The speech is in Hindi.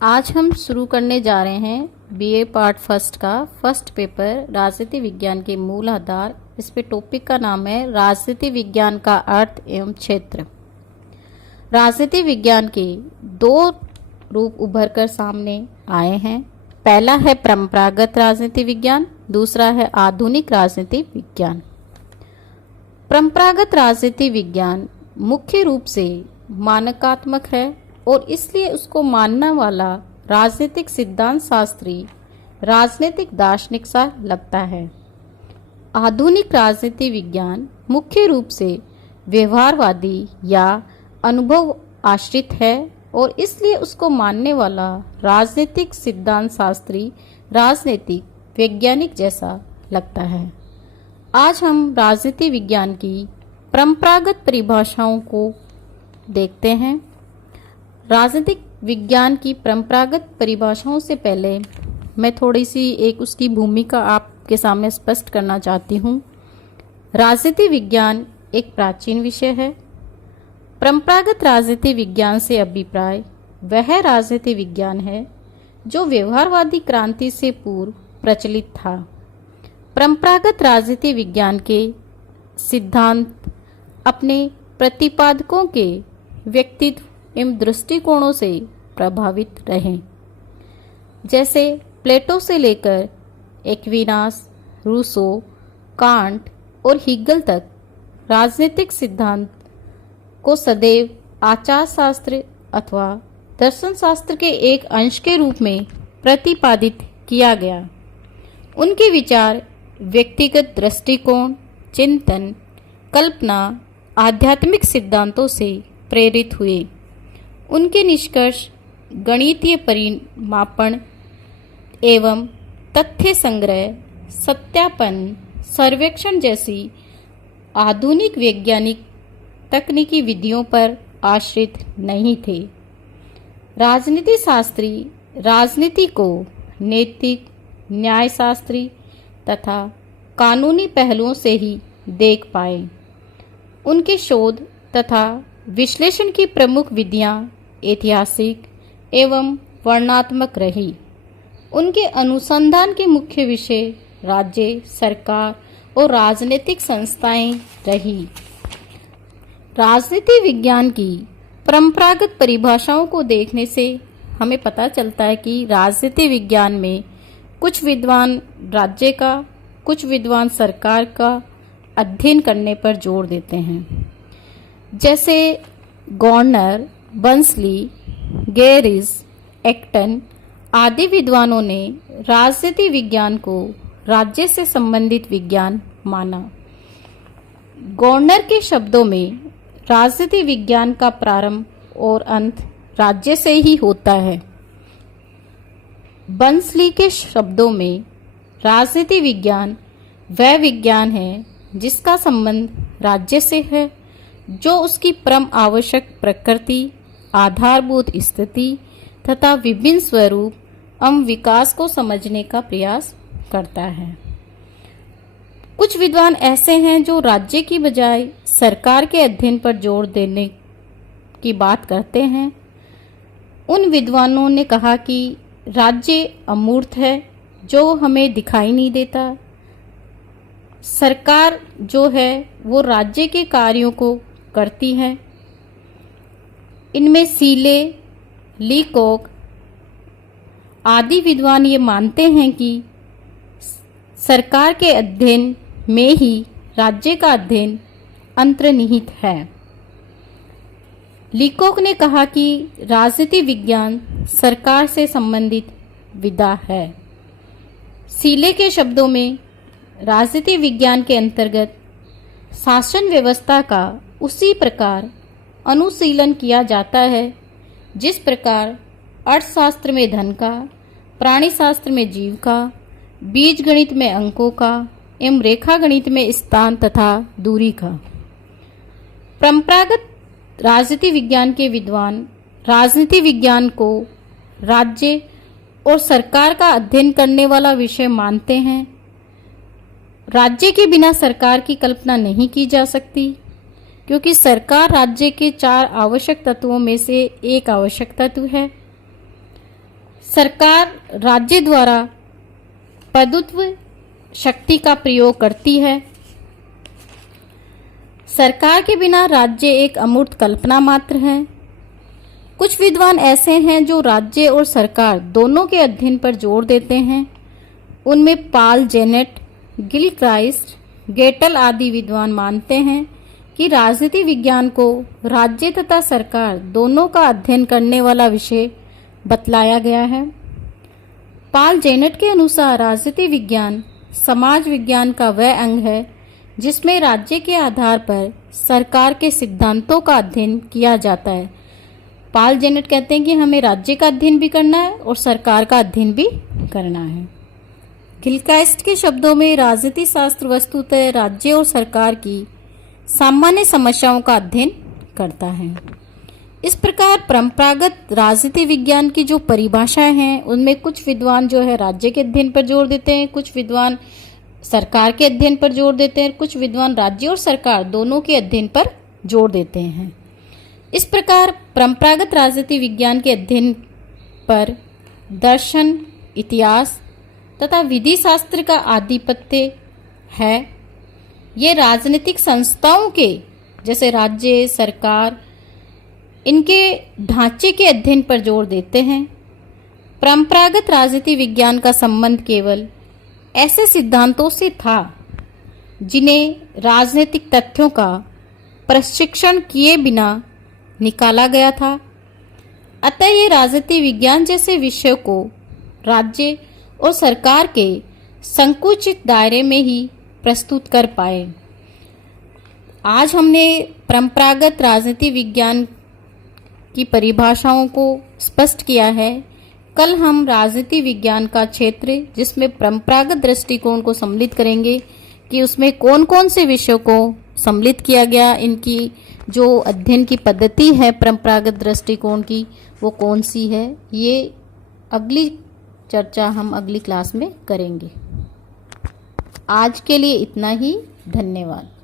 आज हम शुरू करने जा रहे हैं बीए पार्ट फर्स्ट का फर्स्ट पेपर राजनीति विज्ञान के मूल आधार। इस पे टॉपिक का नाम है राजनीति विज्ञान का अर्थ एवं क्षेत्र। राजनीति विज्ञान के दो रूप उभर कर सामने आए हैं। पहला है परंपरागत राजनीति विज्ञान, दूसरा है आधुनिक राजनीति विज्ञान। परंपरागत राजनीति विज्ञान मुख्य रूप से मानकात्मक है और इसलिए उसको मानने वाला राजनीतिक सिद्धांत शास्त्री राजनीतिक दार्शनिक सा लगता है। आधुनिक राजनीति विज्ञान मुख्य रूप से व्यवहारवादी या अनुभव आश्रित है और इसलिए उसको मानने वाला राजनीतिक सिद्धांत शास्त्री राजनीतिक वैज्ञानिक जैसा लगता है। आज हम राजनीति विज्ञान की परंपरागत परिभाषाओं को देखते हैं। राजनीतिक विज्ञान की परंपरागत परिभाषाओं से पहले मैं थोड़ी सी एक उसकी भूमिका आपके सामने स्पष्ट करना चाहती हूँ। राजनीति विज्ञान एक प्राचीन विषय है। परंपरागत राजनीति विज्ञान से अभिप्राय वह राजनीति विज्ञान है जो व्यवहारवादी क्रांति से पूर्व प्रचलित था। परंपरागत राजनीति विज्ञान के सिद्धांत अपने प्रतिपादकों के व्यक्तित्व एवं दृष्टिकोणों से प्रभावित रहे। जैसे प्लेटो से लेकर एक्विनास, रूसो, कांट और हीगल तक राजनीतिक सिद्धांत को सदैव आचार शास्त्र अथवा दर्शन शास्त्र के एक अंश के रूप में प्रतिपादित किया गया। उनके विचार व्यक्तिगत दृष्टिकोण, चिंतन, कल्पना, आध्यात्मिक सिद्धांतों से प्रेरित हुए। उनके निष्कर्ष गणितीय परिमापन एवं तथ्य संग्रह, सत्यापन, सर्वेक्षण जैसी आधुनिक वैज्ञानिक तकनीकी विधियों पर आश्रित नहीं थे। राजनीति शास्त्री राजनीति को नैतिक, न्यायशास्त्री तथा कानूनी पहलुओं से ही देख पाए। उनके शोध तथा विश्लेषण की प्रमुख विधियां ऐतिहासिक एवं वर्णनात्मक रही। उनके अनुसंधान के मुख्य विषय राज्य, सरकार और राजनीतिक संस्थाएं रही। राजनीति विज्ञान की परंपरागत परिभाषाओं को देखने से हमें पता चलता है कि राजनीति विज्ञान में कुछ विद्वान राज्य का, कुछ विद्वान सरकार का अध्ययन करने पर जोर देते हैं। जैसे गॉर्नर, बंसली, गेरिस, एक्टन आदि विद्वानों ने राजनीति विज्ञान को राज्य से संबंधित विज्ञान माना। गॉर्नर के शब्दों में राजनीति विज्ञान का प्रारंभ और अंत राज्य से ही होता है। बंसली के शब्दों में राजनीति विज्ञान वह विज्ञान है जिसका संबंध राज्य से है, जो उसकी परम आवश्यक प्रकृति, आधारभूत स्थिति तथा विभिन्न स्वरूप एवं विकास को समझने का प्रयास करता है। कुछ विद्वान ऐसे हैं जो राज्य की बजाय सरकार के अध्ययन पर जोर देने की बात करते हैं। उन विद्वानों ने कहा कि राज्य अमूर्त है जो हमें दिखाई नहीं देता। सरकार जो है वो राज्य के कार्यों को करती है। इनमें सीले, लीकॉक आदि विद्वान ये मानते हैं कि सरकार के अध्ययन में ही राज्य का अध्ययन अंतर्निहित है। लीकॉक ने कहा कि राजनीति विज्ञान सरकार से संबंधित विधा है। सीले के शब्दों में राजनीति विज्ञान के अंतर्गत शासन व्यवस्था का उसी प्रकार अनुशीलन किया जाता है जिस प्रकार अर्थशास्त्र में धन का, प्राणी शास्त्र में जीव का, बीज गणित में अंकों का एवं रेखा गणित में स्थान तथा दूरी का। परंपरागत राजनीति विज्ञान के विद्वान राजनीति विज्ञान को राज्य और सरकार का अध्ययन करने वाला विषय मानते हैं। राज्य के बिना सरकार की कल्पना नहीं की जा सकती, क्योंकि सरकार राज्य के 4 आवश्यक तत्वों में से एक आवश्यक तत्व है। सरकार राज्य द्वारा प्रभुत्व शक्ति का प्रयोग करती है। सरकार के बिना राज्य एक अमूर्त कल्पना मात्र है। कुछ विद्वान ऐसे हैं जो राज्य और सरकार दोनों के अध्ययन पर जोर देते हैं। उनमें पॉल जेनेट, गिलक्राइस्ट, गेटल आदि विद्वान मानते हैं कि राजनीति विज्ञान को राज्य तथा सरकार दोनों का अध्ययन करने वाला विषय बतलाया गया है। पॉल जेनेट के अनुसार राजनीति विज्ञान समाज विज्ञान का वह अंग है जिसमें राज्य के आधार पर सरकार के सिद्धांतों का अध्ययन किया जाता है। पॉल जेनेट कहते हैं कि हमें राज्य का अध्ययन भी करना है और सरकार का अध्ययन भी करना है। गिलक्राइस्ट के शब्दों में राजनीति शास्त्र वस्तुतः राज्य और सरकार की सामान्य समस्याओं का अध्ययन करता है। इस प्रकार परंपरागत राजनीति विज्ञान की जो परिभाषाएं हैं उनमें कुछ विद्वान जो है राज्य के अध्ययन पर जोर देते हैं, कुछ विद्वान सरकार के अध्ययन पर जोर देते हैं, कुछ विद्वान राज्य और सरकार दोनों के अध्ययन पर जोर देते हैं। इस प्रकार परंपरागत राजनीति विज्ञान के अध्ययन पर दर्शन, इतिहास तथा विधि शास्त्र का आधिपत्य है। ये राजनीतिक संस्थाओं के जैसे राज्य, सरकार, इनके ढांचे के अध्ययन पर जोर देते हैं। परंपरागत राजनीति विज्ञान का संबंध केवल ऐसे सिद्धांतों से था जिन्हें राजनीतिक तथ्यों का प्रशिक्षण किए बिना निकाला गया था। अतः ये राजनीति विज्ञान जैसे विषय को राज्य और सरकार के संकुचित दायरे में ही प्रस्तुत कर पाए। आज हमने परंपरागत राजनीति विज्ञान की परिभाषाओं को स्पष्ट किया है। कल हम राजनीति विज्ञान का क्षेत्र जिसमें परंपरागत दृष्टिकोण को सम्मिलित करेंगे कि उसमें कौन कौन से विषयों को सम्मिलित किया गया, इनकी जो अध्ययन की पद्धति है परंपरागत दृष्टिकोण की वो कौन सी है। ये अगली चर्चा हम अगली क्लास में करेंगे। आज के लिए इतना ही। धन्यवाद।